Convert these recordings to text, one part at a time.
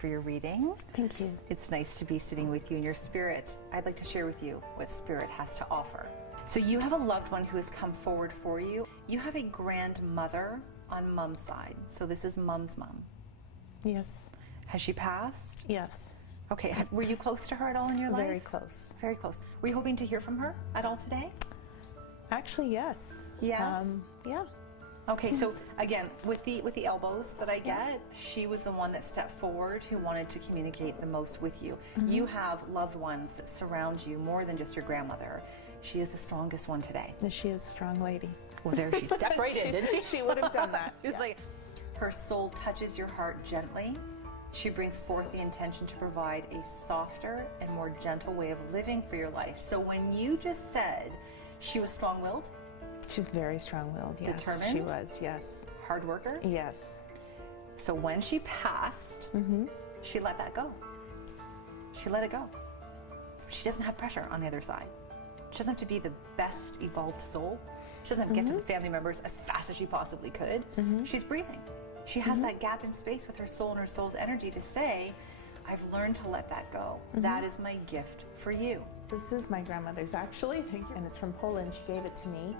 for your reading. Thank you. It's nice to be sitting with you in your spirit. I'd like to share with you what spirit has to offer. So you have a loved one who has come forward for you. You have a grandmother on mom's side. So this is mom's mom. Yes. Has she passed? Yes. Okay. Were you close to her at all in your life? Very close. Very close. Were you hoping to hear from her at all today? Actually, yes. Yes. Yeah. Okay, so again, with the elbows that I get, she was the one that stepped forward who wanted to communicate the most with you. You have loved ones that surround you more than just your grandmother. She is the strongest one today. She is a strong lady. Well, there she stepped right in, didn't she? She would have done that. It was like her soul touches your heart gently. She brings forth the intention to provide a softer and more gentle way of living for your life. So when you just said she was strong-willed, She's very strong-willed, yes. Determined? She was, yes. hard worker, Yes. so when she passed, she let that go. She let it go. She doesn't have pressure on the other side. She doesn't have to be the best evolved soul. She doesn't get to the family members as fast as she possibly could. She's breathing. She has that gap in space with her soul and her soul's energy to say, I've learned to let that go. That is my gift for you. This is my grandmother's, actually, and it's from Poland. She gave it to me.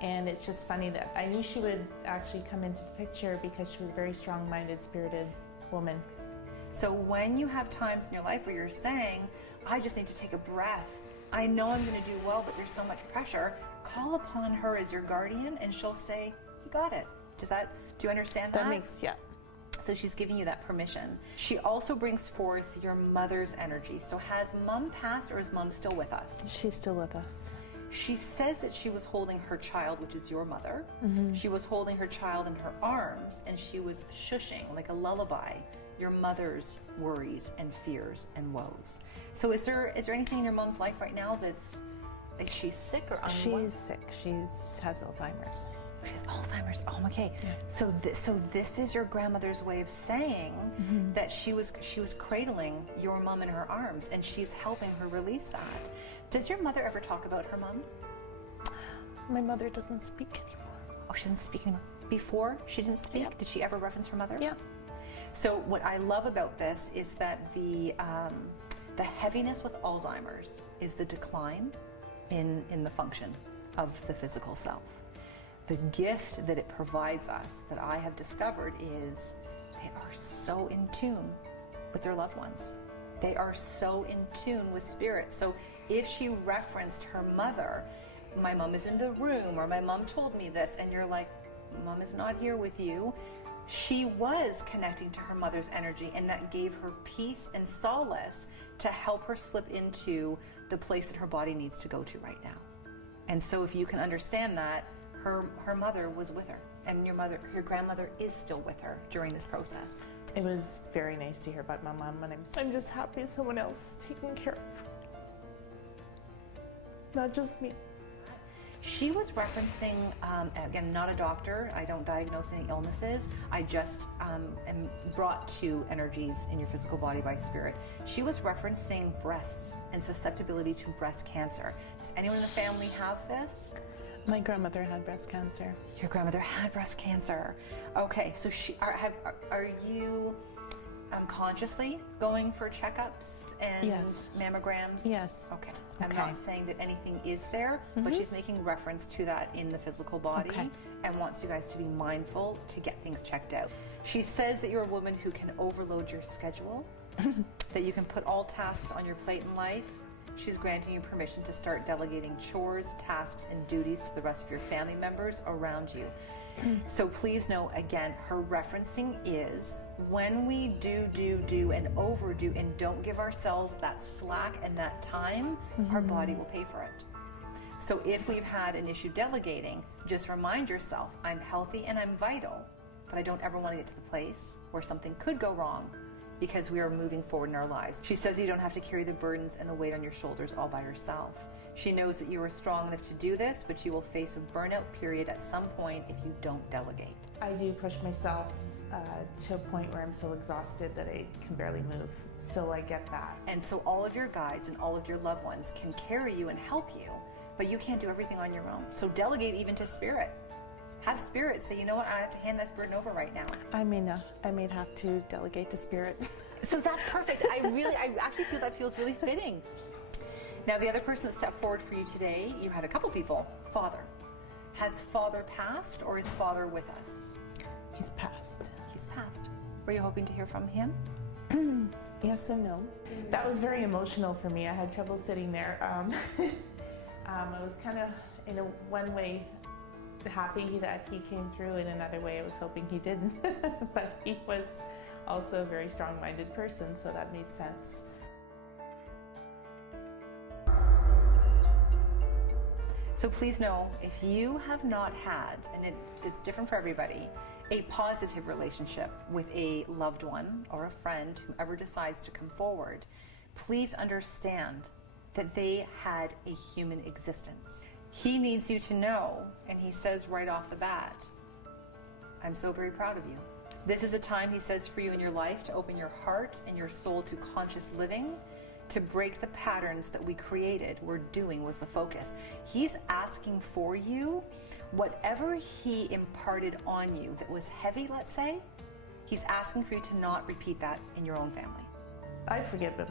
And it's just funny that I knew she would actually come into the picture because she was a very strong-minded, spirited woman. So when you have times in your life where you're saying, I just need to take a breath, I know I'm going to do well, but there's so much pressure, call upon her as your guardian and she'll say, you got it. Do you understand that? That makes, yeah. So she's giving you that permission. She also brings forth your mother's energy. So has mom passed or is mom still with us? She's still with us. She says that she was holding her child, which is your mother. She was holding her child in her arms and she was shushing like a lullaby your mother's worries and fears and woes. So is there anything in your mom's life right now that's like she's sick or unwell? She's sick. She has Alzheimer's. She has Alzheimer's. Oh, okay. Yeah. So this is your grandmother's way of saying that she was cradling your mom in her arms and she's helping her release that. Does your mother ever talk about her mom? My mother doesn't speak anymore. Oh, she doesn't speak anymore. Before she didn't speak. Yeah. Did she ever reference her mother? Yeah. So what I love about this is that the heaviness with Alzheimer's is the decline in the function of the physical self. The gift that it provides us, that I have discovered, is they are so in tune with their loved ones. They are so in tune with spirit. So if she referenced her mother, my mom is in the room, or my mom told me this, and you're like, mom is not here with you, she was connecting to her mother's energy, and that gave her peace and solace to help her slip into the place that her body needs to go to right now. And so if you can understand that, her mother was with her, and your grandmother is still with her during this process. It was very nice to hear about my mom, and I'm just happy someone else is taking care of her. Not just me. She was referencing, again, not a doctor, I don't diagnose any illnesses, I just am brought to energies in your physical body by spirit. She was referencing breasts and susceptibility to breast cancer. Does anyone in the family have this? My grandmother had breast cancer. Your grandmother had breast cancer. Okay, so are you consciously going for checkups and Yes. mammograms? Yes. Okay. I'm not saying that anything is there, but she's making reference to that in the physical body and wants you guys to be mindful to get things checked out. She says that you're a woman who can overload your schedule, that you can put all tasks on your plate in life. She's granting you permission to start delegating chores, tasks, and duties to the rest of your family members around you. So please know, again, her referencing is when we do and overdo and don't give ourselves that slack and that time, our body will pay for it. So if we've had an issue delegating, just remind yourself, I'm healthy and I'm vital, but I don't ever want to get to the place where something could go wrong because we are moving forward in our lives. She says you don't have to carry the burdens and the weight on your shoulders all by yourself. She knows that you are strong enough to do this, but you will face a burnout period at some point if you don't delegate. I do push myself to a point where I'm so exhausted that I can barely move. So I get that. And so all of your guides and all of your loved ones can carry you and help you, but you can't do everything on your own. So delegate even to spirit. Have spirit say, you know what, I have to hand this burden over right now. I may have to delegate to spirit. So that's perfect. I actually feel that feels really fitting. Now, the other person that stepped forward for you today, you had a couple people. Father. Has Father passed, or is Father with us? He's passed. He's passed. Were you hoping to hear from him? Yes and no. That was very emotional for me. I had trouble sitting there. I was kind of, in one way, happy that he came through. In another way, I was hoping he didn't. But he was also a very strong-minded person, so that made sense. So please know, if you have not had, and it's different for everybody, a positive relationship with a loved one or a friend, whoever decides to come forward, please understand that they had a human existence. He needs you to know, and he says right off the bat, I'm so very proud of you. This is a time, he says, for you in your life to open your heart and your soul to conscious living, to break the patterns that we created. Doing was the focus. He's asking for you, whatever he imparted on you that was heavy, let's say, he's asking for you to not repeat that in your own family. I've forgiven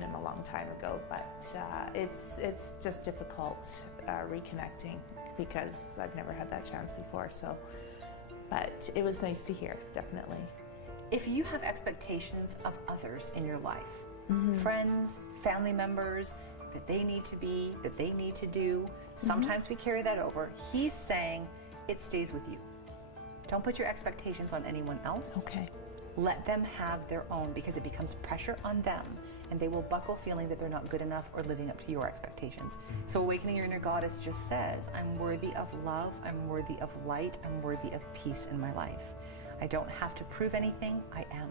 him a long time ago, but it's just difficult reconnecting because I've never had that chance before. So, but it was nice to hear, definitely. If you have expectations of others in your life, friends, family members, that they need to be, that they need to do, sometimes we carry that over. He's saying it stays with you. Don't put your expectations on anyone else. Okay. Let them have their own, because it becomes pressure on them, and they will buckle feeling that they're not good enough or living up to your expectations. So Awakening Your Inner Goddess just says, I'm worthy of love, I'm worthy of light, I'm worthy of peace in my life. I don't have to prove anything, I am.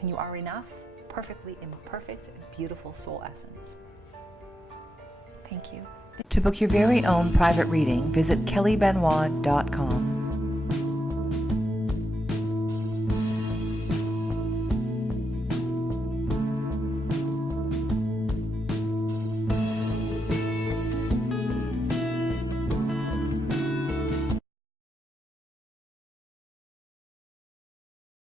And you are enough, perfectly imperfect, beautiful soul essence. Thank you. To book your very own private reading, visit kellybenoit.com.